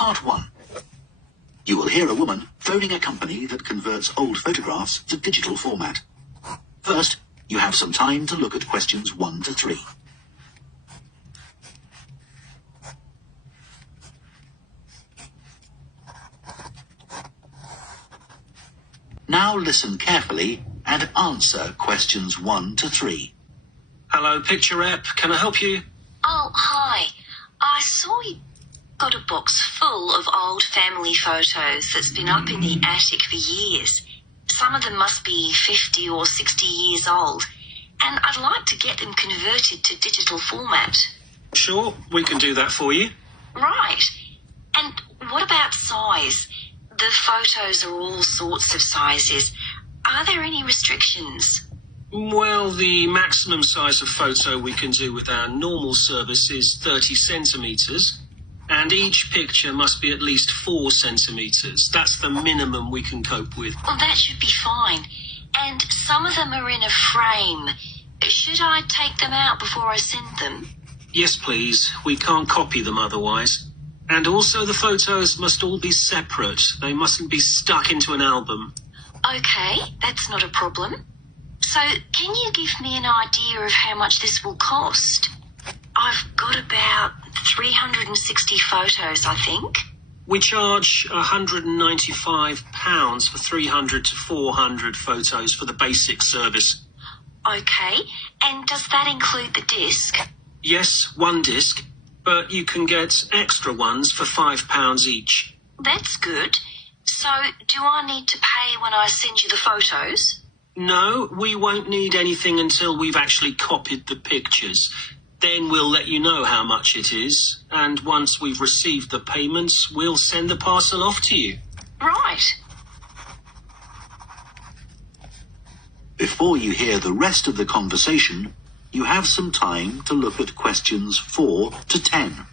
Part 1. You will hear a woman phoning a company that converts old photographs to digital format. First, you have some time to look at questions 1 to 3. Now listen carefully and answer questions 1 to 3. Hello, Picture Rep. Can I help you? Oh, hi. I saw you got a box full of old family photos that's been up in the attic for years. Some of them must be 50 or 60 years old, and I'd like to get them converted to digital format. Sure, we can do that for you. Right. And what about size? The photos are all sorts of sizes. Are there any restrictions? Well, the maximum size of photo we can do with our normal service is 30 centimetres, and each picture must be at least 4 centimetres. That's the minimum we can cope with. Well, that should be fine. And some of them are in a frame. Should I take them out before I send them? Yes, please. We can't copy them otherwise. And also the photos must all be separate. They mustn't be stuck into an album. Okay, that's not a problem. So, can you give me an idea of how much this will cost? I've got about 360 photos, I think. We charge £195 for 300 to 400 photos for the basic service. Okay, and does that include the disc? Yes, one disc, but you can get extra ones for £5 each. That's good. So, do I need to pay when I send you the photos? No, we won't need anything until we've actually copied the pictures. Then we'll let you know how much it is, and once we've received the payments, we'll send the parcel off to you. Right. Before you hear the rest of the conversation, you have some time to look at questions 4 to 10.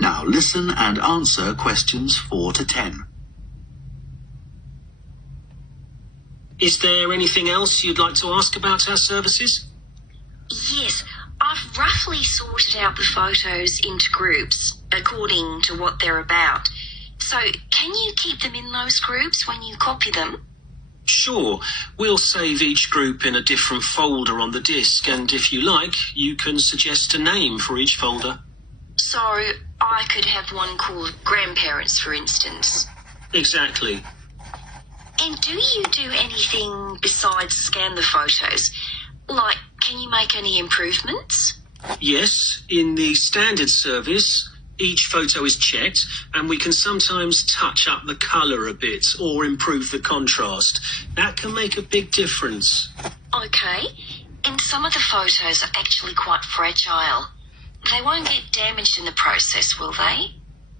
Now listen and answer questions 4 to 10. Is there anything else you'd like to ask about our services? Yes, I've roughly sorted out the photos into groups, according to what they're about. So, can you keep them in those groups when you copy them? Sure, we'll save each group in a different folder on the disk, and if you like, you can suggest a name for each folder. So, I could have one called Grandparents, for instance. Exactly. And do you do anything besides scan the photos? Like, can you make any improvements? Yes, in the standard service, each photo is checked, and we can sometimes touch up the colour a bit or improve the contrast. That can make a big difference. Okay. And some of the photos are actually quite fragile. They won't get damaged in the process, will they?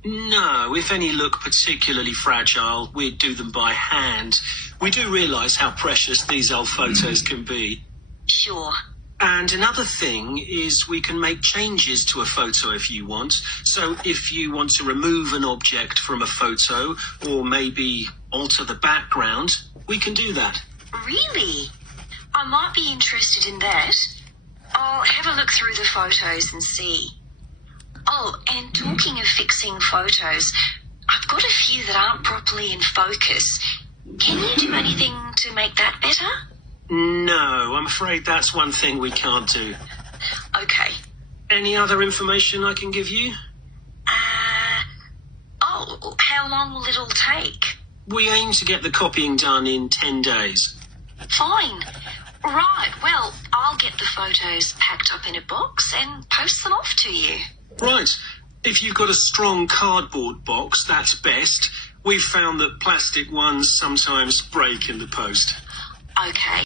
No, if any look particularly fragile, we'd do them by hand. We do realise how precious these old photos can be. Sure. And another thing is we can make changes to a photo if you want. So if you want to remove an object from a photo or maybe alter the background, we can do that. Really? I might be interested in that. I'll have a look through the photos and see. Oh, and talking of fixing photos, I've got a few that aren't properly in focus. Can you do anything to make that better? No, I'm afraid that's one thing we can't do. Okay. Any other information I can give you? How long will it all take? We aim to get the copying done in 10 days. Fine. Right, well, I'll get the photos packed up in a box and post them off to you. Right. If you've got a strong cardboard box, that's best. We've found that plastic ones sometimes break in the post. Okay.